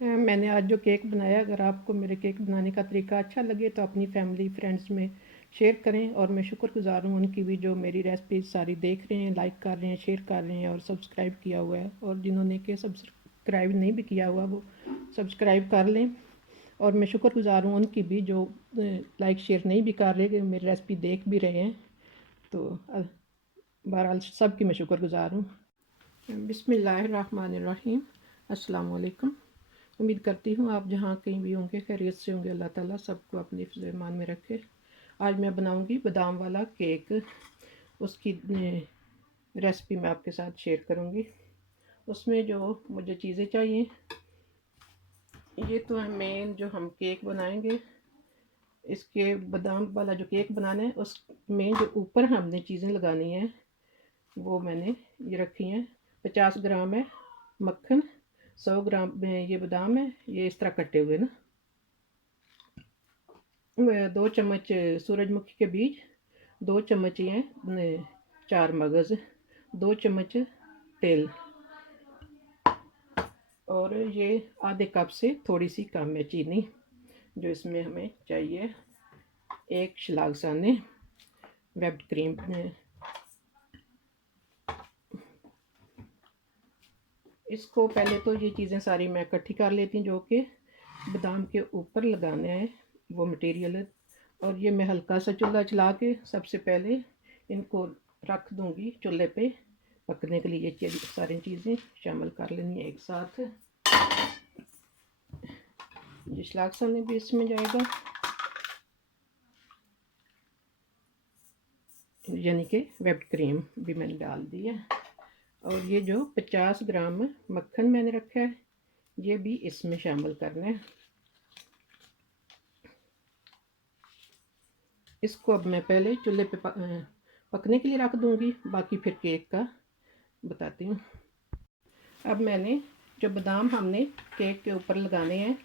मैंने आज जो केक बनाया, अगर आपको मेरे केक बनाने का तरीका अच्छा लगे तो अपनी फैमिली फ्रेंड्स में शेयर करें। और मैं शुक्रगुजार हूँ उनकी भी, जो मेरी रेसिपी सारी देख रहे हैं, लाइक कर रहे हैं, शेयर कर रहे हैं और सब्सक्राइब किया हुआ है। और जिन्होंने के सब्सक्राइब नहीं भी किया हुआ वो सब्सक्राइब कर लें। और मैं शुक्रगुजार हूँ उनकी भी, जो लाइक शेयर नहीं भी कर रहे, मेरी रेसिपी देख भी रहे हैं। तो बहरहाल सब की मैं शुक्रगुजार हूँ। बिस्मिल्लाहिर्रहमानिर्रहीम। अस्सलाम वालेकुम। उम्मीद करती हूँ आप जहाँ कहीं भी होंगे खैरियत से होंगे। अल्लाह ताला सबको अपनी हिफ्ज़-ए-ईमान में रखे। आज मैं बनाऊँगी बादाम वाला केक। उसकी रेसिपी मैं आपके साथ शेयर करूँगी। उसमें जो मुझे चीज़ें चाहिए, ये तो है मेन जो हम केक बनाएंगे। इसके बादाम वाला जो केक बनाना है, उसमें जो ऊपर हमने चीज़ें लगानी हैं वो मैंने ये रखी हैं। 50 ग्राम है मक्खन, 100 ग्राम में ये बादाम है, ये इस तरह कटे हुए ना। 2 चम्मच सूरजमुखी के बीज, 2 चम्मच ये हैं 4 मगज़, 2 चम्मच तेल, और ये आधे कप से थोड़ी सी कम है चीनी जो इसमें हमें चाहिए। 1 शलागसाने व्हिप्ड क्रीम। इसको पहले तो ये चीज़ें सारी मैं इकट्ठी कर लेती हूँ, जो कि बादाम के ऊपर लगाने हैं वो मटेरियल है। और ये मैं हल्का सा चूल्हा चला के सबसे पहले इनको रख दूँगी चूल्हे पे पकने के लिए। ये सारी चीज़ें शामिल कर लेनी है एक साथ। ये शलागसाने भी इसमें जाएगा, यानी कि व्हिप्ड क्रीम भी मैंने डाल दी है। और ये जो 50 ग्राम मक्खन मैंने रखा है ये भी इसमें शामिल करना है। इसको अब मैं पहले चूल्हे पे पकने के लिए रख दूँगी, बाकी फिर केक का बताती हूँ। अब मैंने जो बादाम हमने केक के ऊपर लगाने हैं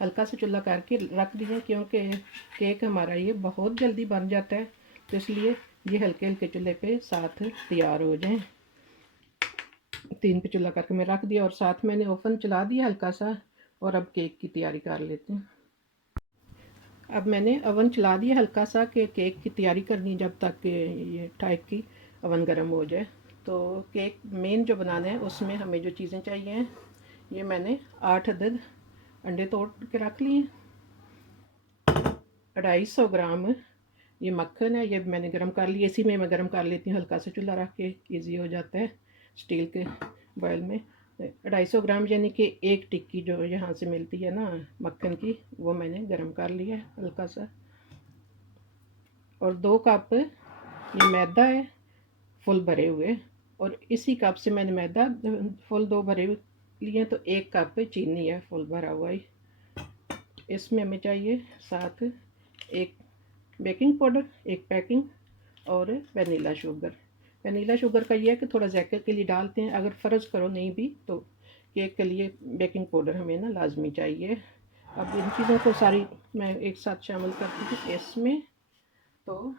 हल्का सा चूल्हा करके रख दिए, क्योंकि केक हमारा ये बहुत जल्दी बन जाता है, तो इसलिए ये हल्के हल्के चूल्हे पे साथ तैयार हो जाएं। 3 पे चूल्हा करके मैं रख दिया और साथ मैंने ओवन चला दिया हल्का सा। और अब केक की तैयारी कर लेते हैं। अब मैंने ओवन चला दिया हल्का सा कि केक की तैयारी करनी, जब तक ये टाइप की ओवन गर्म हो जाए। तो केक मेन जो बनाना है उसमें हमें जो चीज़ें चाहिए हैं, ये मैंने 8 अदद अंडे तोड़ के रख लिए। 250 ग्राम ये मक्खन है, ये मैंने गर्म कर लिया। इसी में मैं गर्म कर लेती हूँ, हल्का सा चूल्हा रख के, ईजी हो जाता है स्टील के बॉयल में। 250 ग्राम यानी कि एक टिक्की जो यहाँ से मिलती है ना मक्खन की, वो मैंने गर्म कर लिया है हल्का सा। और 2 कप ये मैदा है फुल भरे हुए, और इसी कप से मैंने मैदा फुल 2 भरे लिए, तो 1 कप चीनी है फुल भरा हुआ ही। इसमें हमें चाहिए साथ एक बेकिंग पाउडर, एक पैकिंग, और वनीला शुगर। वनीला शुगर का ये है कि थोड़ा जायके के लिए डालते हैं, अगर फ़र्ज़ करो नहीं भी तो केक के लिए बेकिंग पाउडर हमें ना लाजमी चाहिए। अब इन चीज़ों को सारी मैं एक साथ शामिल करती हूँ इसमें। तो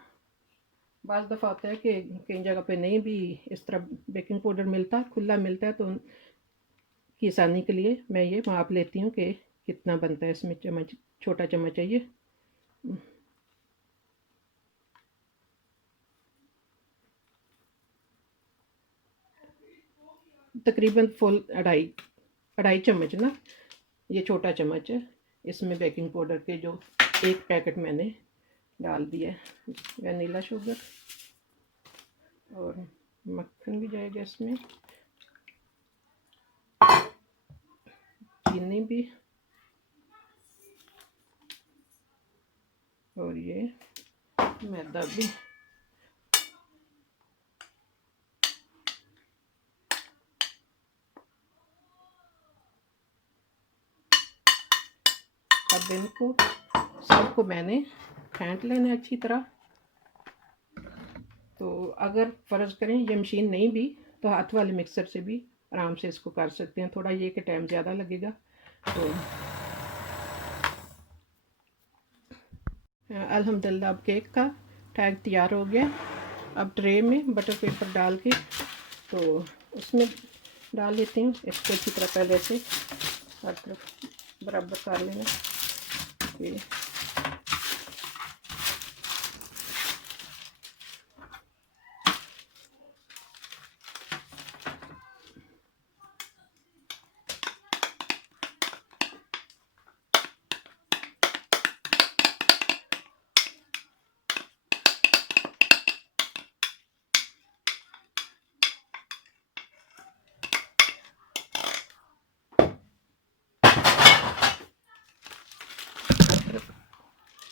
बाज़ दफ़ा होता है कि कई जगह पे नहीं भी इस तरह बेकिंग पाउडर मिलता, खुला मिलता है, तो की आसानी के लिए मैं ये माप लेती हूँ कि कितना बनता है इसमें। चम्मच, छोटा चम्मच चाहिए। तकरीबन फुल अढ़ाई चम्मच ना, ये छोटा चम्मच है। इसमें बेकिंग पाउडर के जो 1 पैकेट मैंने डाल दिया है। वनीला शुगर और मक्खन भी जाएगा इसमें, चीनी भी, और ये मैदा भी। अब इनको सबको मैंने फेंट लेना है अच्छी तरह। तो अगर फ़र्ज़ करें ये मशीन नहीं भी, तो हाथ वाले मिक्सर से भी आराम से इसको कर सकते हैं। थोड़ा ये कि टाइम ज़्यादा लगेगा। तो अल्हम्दुलिल्लाह अब केक का टैग तैयार हो गया। अब ट्रे में बटर पेपर डाल के तो उसमें डाल लेती हूँ। इसको अच्छी तरह पहले से हर तरफ बराबर कर लेना। ये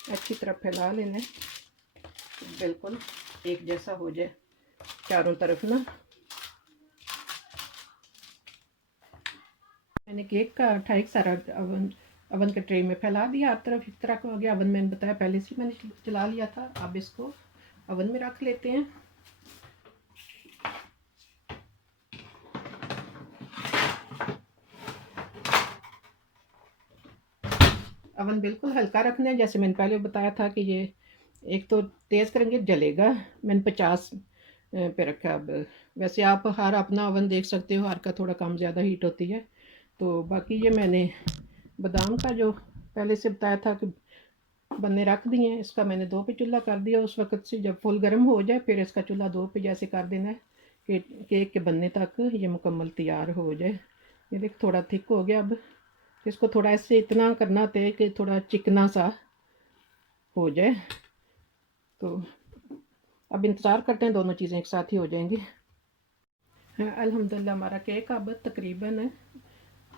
अच्छी तरह फैला लेना, बिल्कुल एक जैसा हो जाए चारों तरफ ना। मैंने केक का ठीक सारा अवन के ट्रे में फैला दिया, हर तरफ इस तरह का हो गया। अवन मैंने बताया पहले से मैंने चला लिया था। अब इसको अवन में रख लेते हैं। अवन बिल्कुल हल्का रखना है, जैसे मैंने पहले बताया था कि ये एक तो तेज़ करेंगे जलेगा। मैंने 50 पे रखा। अब वैसे आप हर अपना अवन देख सकते हो, हर का थोड़ा कम ज़्यादा हीट होती है। तो बाकी ये मैंने बादाम का जो पहले से बताया था कि बनने रख दिए हैं, इसका मैंने 2 पे चूल्हा कर दिया। उस वक्त से जब फुल गर्म हो जाए फिर इसका चूल्हा 2 पे जैसे कर देना है कि केक के बनने तक ये मुकम्मल तैयार हो जाए। ये देख थोड़ा थिक हो गया। अब इसको थोड़ा ऐसे इतना करना होता है कि थोड़ा चिकना सा हो जाए। तो अब इंतज़ार करते हैं, दोनों चीज़ें एक साथ ही हो जाएंगी। अल्हम्दुलिल्लाह हमारा केक अब तकरीबन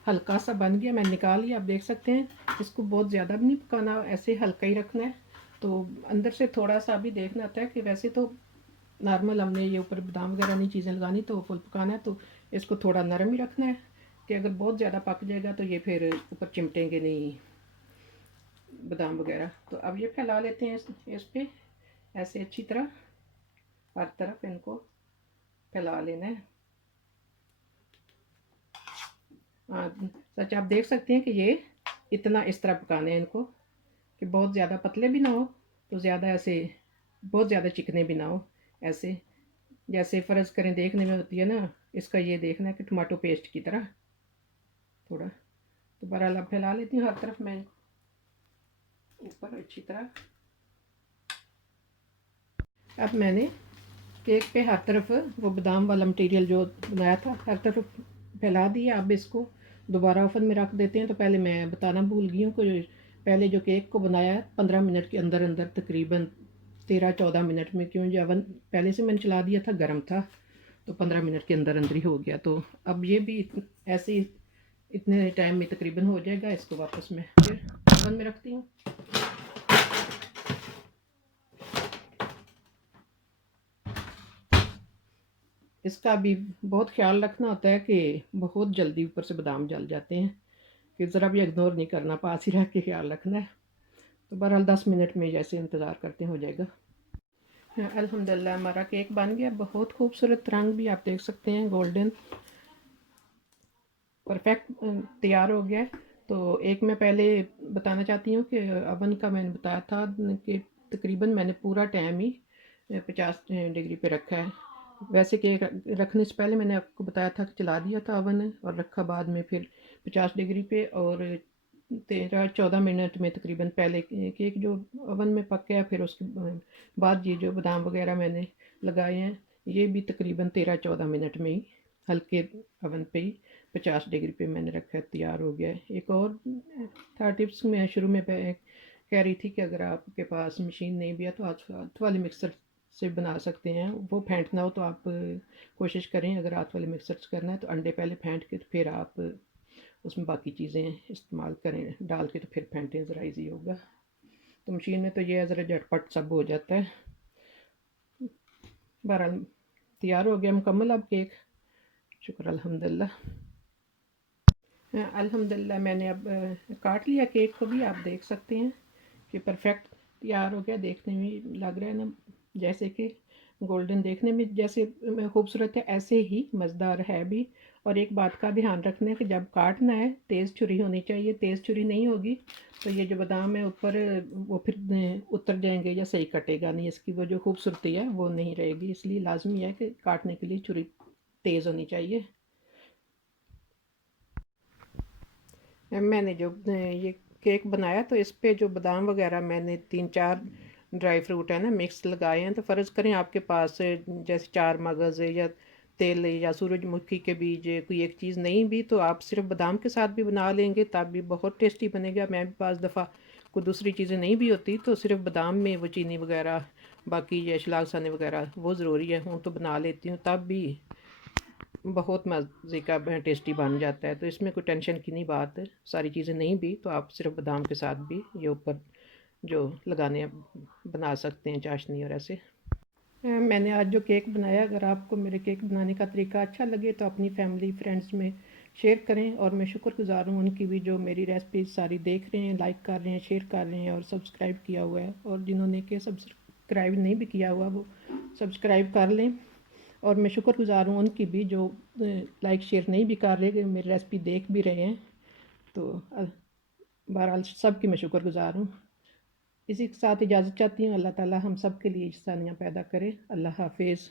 हल्का सा बन गया। मैंने निकाल लिया, आप देख सकते हैं। इसको बहुत ज़्यादा भी नहीं पकाना, ऐसे हल्का ही रखना है। तो अंदर से थोड़ा सा भी देखना आता है कि वैसे तो नॉर्मल हमने ये ऊपर बादाम वगैरह नहीं चीज़ें लगानी, तो फुल पकाना है। तो इसको थोड़ा नरम ही रखना है कि अगर बहुत ज़्यादा पक जाएगा तो ये फिर ऊपर चिमटेंगे नहीं बादाम वगैरह। तो अब ये फैला लेते हैं इस पर ऐसे अच्छी तरह, हर तरफ इनको फैला लेना है। सच आप देख सकते हैं कि ये इतना इस तरह पकाने हैं इनको कि बहुत ज़्यादा पतले भी ना हो, तो ज़्यादा ऐसे बहुत ज़्यादा चिकने भी ना हो। ऐसे जैसे फ़र्ज़ करें देखने में होती है ना, इसका ये देखना है कि टमाटो पेस्ट की तरह थोड़ा। तो बहरहाल अब फैला लेती हूँ हर तरफ मैं ऊपर अच्छी तरह। अब मैंने केक पे हर तरफ वो बादाम वाला मटेरियल जो बनाया था हर तरफ फैला दिया। अब इसको दोबारा ओवन में रख देते हैं। तो पहले मैं बताना भूल गई हूँ कि पहले जो केक को बनाया 15 मिनट के अंदर अंदर तकरीबन 13-14 मिनट में, क्यों जो अवन पहले से मैंने चला दिया था, गर्म था, तो 15 मिनट के अंदर अंदर ही हो गया। तो अब ये भी ऐसे ही इतने टाइम में तकरीबन हो जाएगा। इसको वापस मैं फिर ओवन में रखती हूँ। इसका भी बहुत ख्याल रखना होता है कि बहुत जल्दी ऊपर से बादाम जल जाते हैं, कि ज़रा भी इग्नोर नहीं करना, पास ही रह के ख्याल रखना है। तो बहरहाल 10 मिनट में जैसे इंतज़ार करते हो जाएगा। अल्हम्दुलिल्लाह हमारा केक बन गया। बहुत खूबसूरत रंग भी आप देख सकते हैं, गोल्डन परफेक्ट तैयार हो गया है। तो एक मैं पहले बताना चाहती हूँ कि अवन का मैंने बताया था कि तकरीबन मैंने पूरा टाइम ही 50 डिग्री पे रखा है। वैसे केक रखने से पहले मैंने आपको बताया था कि चला दिया था अवन और रखा बाद में फिर 50 डिग्री पे, और 13-14 मिनट में तकरीबन पहले केक जो अवन में पक गया। फिर उसके बाद ये जो बादाम वगैरह मैंने लगाए हैं, ये भी तकरीबन 13-14 मिनट में ही हल्के अवन पे ही 50 डिग्री पे मैंने रखा है, तैयार हो गया है। एक और था टिप्स मैं शुरू में कह रही थी कि अगर आपके पास मशीन नहीं भी है तो हाथ वाले मिक्सर से बना सकते हैं। वो फेंटना हो तो आप कोशिश करें, अगर हाथ वाले मिक्सर से करना है तो अंडे पहले फेंट के तो फिर आप उसमें बाकी चीज़ें इस्तेमाल करें, डाल के तो फिर फेंटें, ज़रा इजी होगा। तो मशीन में तो ये ज़रा झटपट सब हो जाता है। बहरहाल तैयार हो गया मुकम्मल अब केक, शुक्र अल्हम्दुलिल्लाह। अल्हम्दुलिल्लाह मैंने अब काट लिया केक को भी, आप देख सकते हैं कि परफेक्ट तैयार हो गया। देखने में लग रहा है ना जैसे कि गोल्डन, देखने में जैसे खूबसूरत है ऐसे ही मज़ेदार है भी। और एक बात का ध्यान रखना है कि जब काटना है तेज़ छुरी होनी चाहिए। तेज़ छुरी नहीं होगी तो ये जो बादाम है ऊपर वो फिर उतर जाएंगे या सही कटेगा नहीं, इसकी वो जो खूबसूरती है वो नहीं रहेगी। इसलिए लाजमी है कि काटने के लिए छुरी तेज़ होनी चाहिए। मैंने जो ये केक बनाया तो इस पे जो बादाम वगैरह मैंने 3-4 ड्राई फ्रूट है ना मिक्स लगाए हैं। तो फ़र्ज़ करें आपके पास जैसे 4 मगज़ या तेल या सूरजमुखी के बीज कोई एक चीज़ नहीं भी तो आप सिर्फ बादाम के साथ भी बना लेंगे तब भी बहुत टेस्टी बनेगा। मैं भी पास दफ़ा कोई दूसरी चीज़ें नहीं भी होती तो सिर्फ बादाम में वो चीनी वगैरह बाकी ये शलागसाने वगैरह वो ज़रूरी है हूँ तो बना लेती हूँ तब भी बहुत मज़े का टेस्टी बन जाता है। तो इसमें कोई टेंशन की नहीं बात है। सारी चीज़ें नहीं भी तो आप सिर्फ बादाम के साथ भी ये ऊपर जो लगाने हैं बना सकते हैं चाशनी और ऐसे। मैंने आज जो केक बनाया अगर आपको मेरे केक बनाने का तरीका अच्छा लगे तो अपनी फैमिली फ्रेंड्स में शेयर करें। और मैं शुक्रगुजार हूँ उनकी भी जो मेरी रेसिपी सारी देख रहे हैं, लाइक कर रहे हैं, शेयर कर रहे हैं और सब्सक्राइब किया हुआ है। और जिन्होंने के सब्सक्राइब नहीं भी किया हुआ वो सब्सक्राइब कर लें। और मैं शुक्रगुजार हूँ उनकी भी जो लाइक शेयर नहीं भी कर रहे मेरी रेसिपी देख भी रहे हैं। तो बहरहाल सबकी मैं शुक्रगुजार हूँ। इसी के साथ इजाज़त चाहती हूँ। अल्लाह ताला हम सब के लिए इंसानियत पैदा करे। अल्लाह हाफिज़।